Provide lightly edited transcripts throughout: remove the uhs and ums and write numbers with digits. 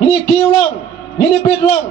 ini kiulang, ini pitlang.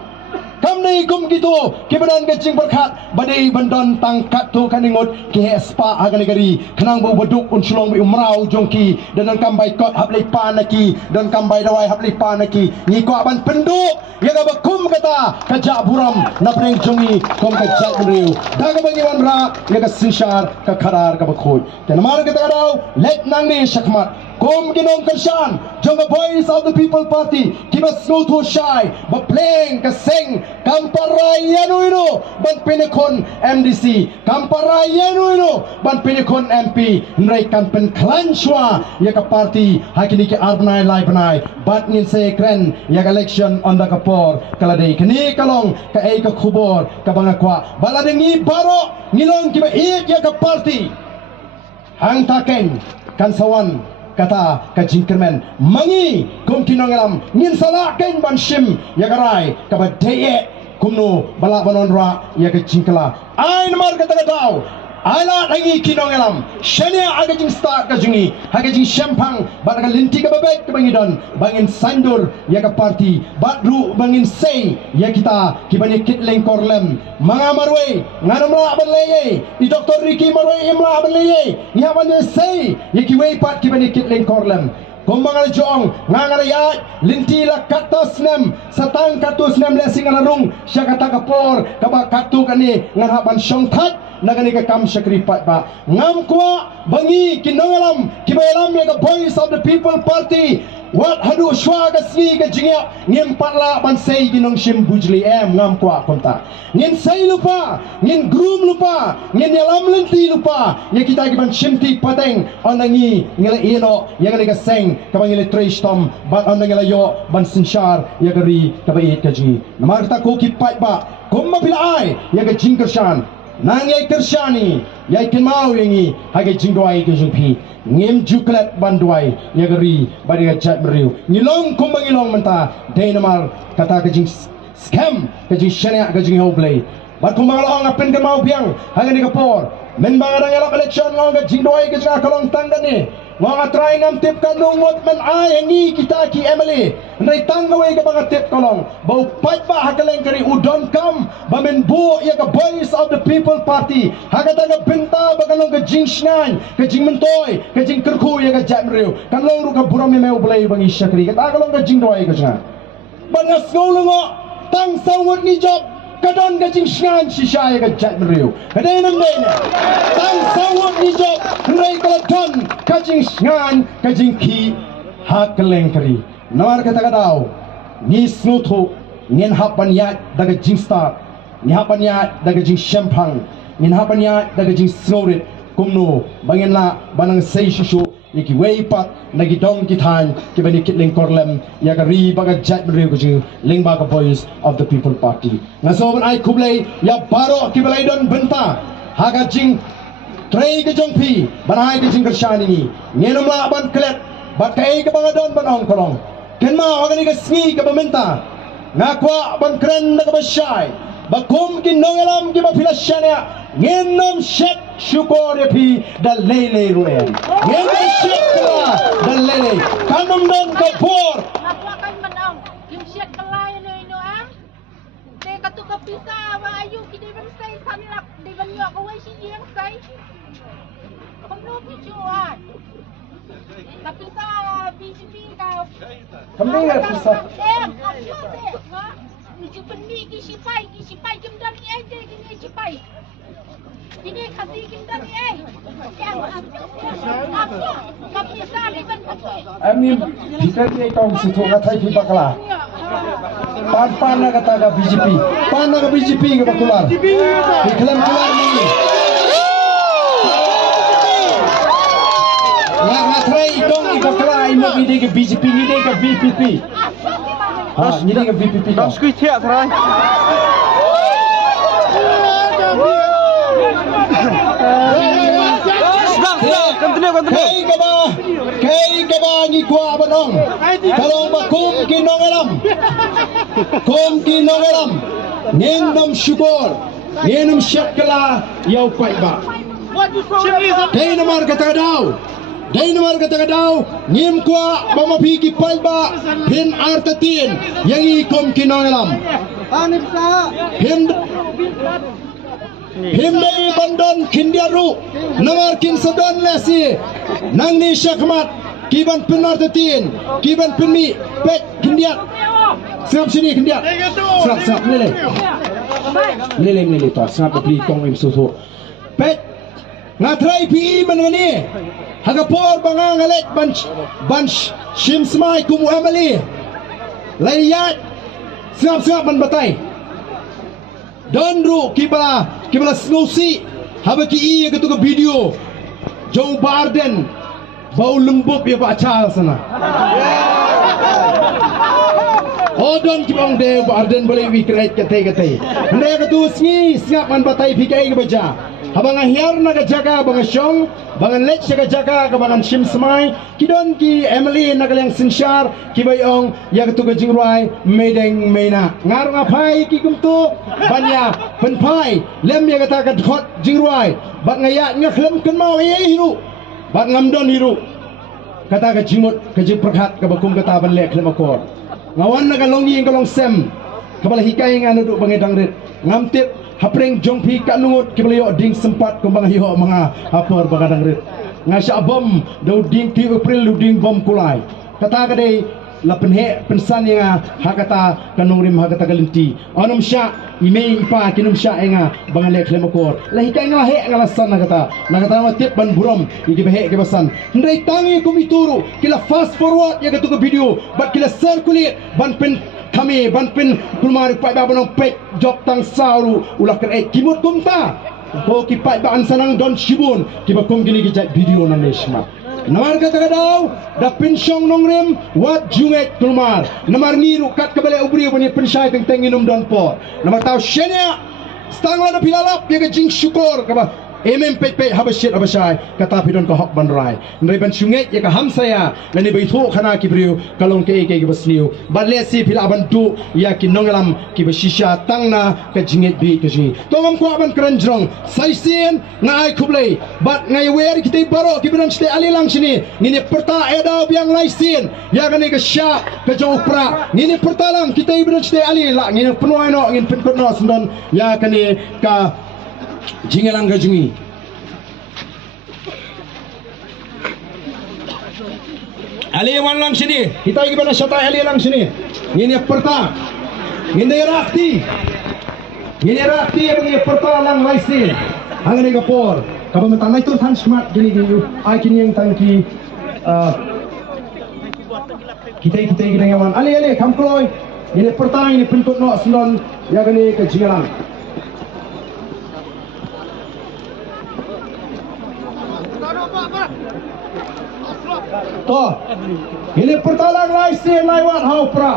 Kam nei kum gitu, kibadan kecing berkat, badai bandon tangkat tu kaningut, ki spa agan negeri, kenang bu beduk unsulong bi umrau jongki, dan kambai kot hablai panaki, dan kambai dawai hablai panaki, ni ko aban penduk, ya ga bakum kata, kajak buram, napreng jongi, kom kajak beriu, daga bagi wanra, ya ga sinsyar, ka karar ka bakhoy. Dan mar kata kadau, let nang ni syakmat. Kum ginong kersan, jong the voice of the people party, kiba snow shy, ba playing kasing, kamparayanu ino, ban pinekon MDC, kamparayanu ino, ban pinekon MP, nrai kampen klanshwa, yaka party, hakini ki arbnai lai banai, bat ngin se kren, yaka election on the kapor, kaladei, kini kalong, ka ei ka kubor, ka bangakwa, baladengi baro, ngilong kiba iit yaka party, hang takeng, kansawan, kata kajingkermen mangi kum kinongelam ngin salaken banshim yagarai kabadeye kumno balak banonra ya kajingkala ai namar kata katau ala lagi kinongelam shania agajing start kajungi hagajing shampang baraga linti ka babek bangidon bangin sandur ya ka party badru bangin sei ya kita kibani kitleng korlem mga marwe nganamla banleye di Dr. Ricky marwe imla banleye nya bane sei ya kiwei pat kibani kitleng korlem Kumbangal jong ngangarayat linti la katos nem satang katus nem lesing alarung syakata kapor kaba katu kani ngarapan syongtat nagani ka kam syakripat ba ngam kwa bangi kinongalam kibayalam ya ka voice of the people party wat hadu shwa ka sni ka jingya ngim parla ban sei ginong shim bujli ngam kwa konta ngin sei lupa ngin groom lupa ngin yalam linti lupa ya kita giban shimti pateng onangi ngila ino ya ka seng kabangile trace tom bat onangila yo ban sinshar ya gari kabait ka jingi namar ta ko kipat ba kumma bila ai ya ka jingkershan nang yai kershani yai kenmau yangi hage jingdoi ke jungpi ngem juklet bandwai yagari bariga chat meriu ngilong kumbang ngilong menta dainamar kata ke jing scam ke jing shania ke jing hoblay bat kumbang lo ngapin ke mau piang hage ni kapor men bangarang elok election ngong ke jingdoi ke jing kalong tangani ngong atrai ngam tip kanungot men ai ngi kita ki Emily ndai tangawai ke bang tip kolong bau pat ba hakaleng kari udon kam bamen bu ya ka voice of the people party hakata ga benta bagalong ke jing shnan ke jing mentoy ke jing kerku ya ka jamriu kan long ru ka buram me ublai bang isyakri ka kalong ke jing doi ke jang bangas ngolongo tang sawut ni job kadon ke jing shnan shisha ya ka jamriu kadai nam dai tang sawut ni job rai kalaton ke jing shnan ke jing ki hakaleng kari nawar kata kadau ni snutu ngin hapanya daga jing star ni hapanya daga jing champang ni hapanya daga jing snorit kumno bangin la banang sei shishu iki weipat nagi dong kitan kibani kitling korlem ya gari baga jet beriu kuju ling baga voice of the people party ngasoban ai kublai ya baro kibalai don benta haga jing trei ke jongpi banai ke jing kershani ni ngenumla ban klet bakai ke bangadon banong kolong kenma organi ke sngi ke bamenta ngakwa ban kren na ke basyai bakum kinongelam ki bafilasyania ngenom shet syukur pi dan lele rulen ngenom shet kala dan lele kanum don kapor ngakwa kan menang yung shet kala ino te katu kapisa wa ayu ki di ban sai sanilak di ban yo ko wai si yang sai kamno pichuan kapisa BGP ka kamne ya pisa Niji benih kisipai kim dan ni aje gini cipai. Ini kasih kim dan ni apa? Kapisa liban kasih. Ami kita ni kau situ katai ki bakala. Pan na kata ka BJP. Pan na ka BJP ke bakular. Iklan keluar ni. Ngatrai dong bakala imo ide ke BJP ni de ke VPP. Ni de ke VPP. Dah skui tiap terai. Kay kaba ni kwa banong kalong bakum kinongelam kum kinongelam ngenom syukur ngenom syakala yau pai ba kay namar kata daw Dai nomor kata kadau ngim kwa mama pigi palba pin artatin yang ikom kinangalam him dai bandon kindiaru nomor kin sadon lesi nang ni syakmat kiban pin artatin kiban pin mi pet kindiat serap sini kindiat serap lele to serap beli kong im susu pet ngatrai pi menani Hagapor bangang alet bunch shimsmai kumu amali layat siap man batai donru kibala snosi habaki iya ketuka video Joe Biden bau lembut ya Pak Charles sana Odon kibang de Biden boleh wikret kate hendak ketu sngi siap man batai pikai ke baca habang ahyar na kajaga bang syong bang let siya kajaga ka bang shimsmai kidon ki Emily na kalyang sinsyar ki bayong ya ketu kajingruai medeng mena ngar ngapai ki kumtu banya penpai lem ya kata kadhot jingruai bak ngaya ngaklem kan mau hiru bak ngamdon hiru kata kajimut kajing perkhat ka bakum kata ban lek lem akor ngawan na kalongi kalong sem kabala hikay nga nuduk bangedang rit ngamtip hapreng jongpi kat lungut kibalayo ding sempat kumbang hiyo mga hapor bagadang rit ngasya bom daw ding ti April lu ding bom kulay kata kadai la penhe pensan nga hakata kanong rim hakata galinti onom sya ime ipa kinum sya nga bangalek lemakor la hikay nga he nga lasan nakata matip ban burom igibehe kebasan ndai tangi kumituru kila fast forward ya ketu video bat kila circulate ban pen kami banpin kulmari pai ba banong pek job tang sauru ulah ker kimut kumta ko ki pai ba ansanang don shibun ki ba kum gini gijat video nan lesma namar kata kadau da pensyong nongrem wat junget kulmar namar ngiru kat kabale ubri bani pensyai teng tenginum don po namar tau shenya stangla da pilalap ya jing syukur ka ba MMPP habasyit habasay katapi don ko hok banray ndray ban syunget ya ka hamsaya nani baitho khana kibriu kalong ke basniu balesi pila bantu ya kinongalam ki basisha tangna ka jinget bi ka jingi tongam ko aban kranjrong saisen ngai kublei bat ngai wer kita baro kibran ste alilang sini ngini perta edau biang laisin ya kani ka sya ka jopra ngini pertalang kita ibran ste ali la ngini penuaino ngin penkono sendon ya kani ka jingelang gajungi ali wan lang sini kita gimana syata ali lang sini ini perta ini rakti ini perta lang laisin angani kapor kapag matanay to tan smart gini ay kini yang tangki kita ginayawan ali kamkloy ini perta ini penkot no sendon ya gani ka jingelang toh ini pertalang laisin laiwat haupra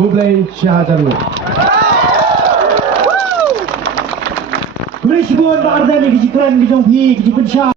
Kublai Syahajaru Kublai Sibun Ba'ardani Kijikran Kijongpi Kijipensya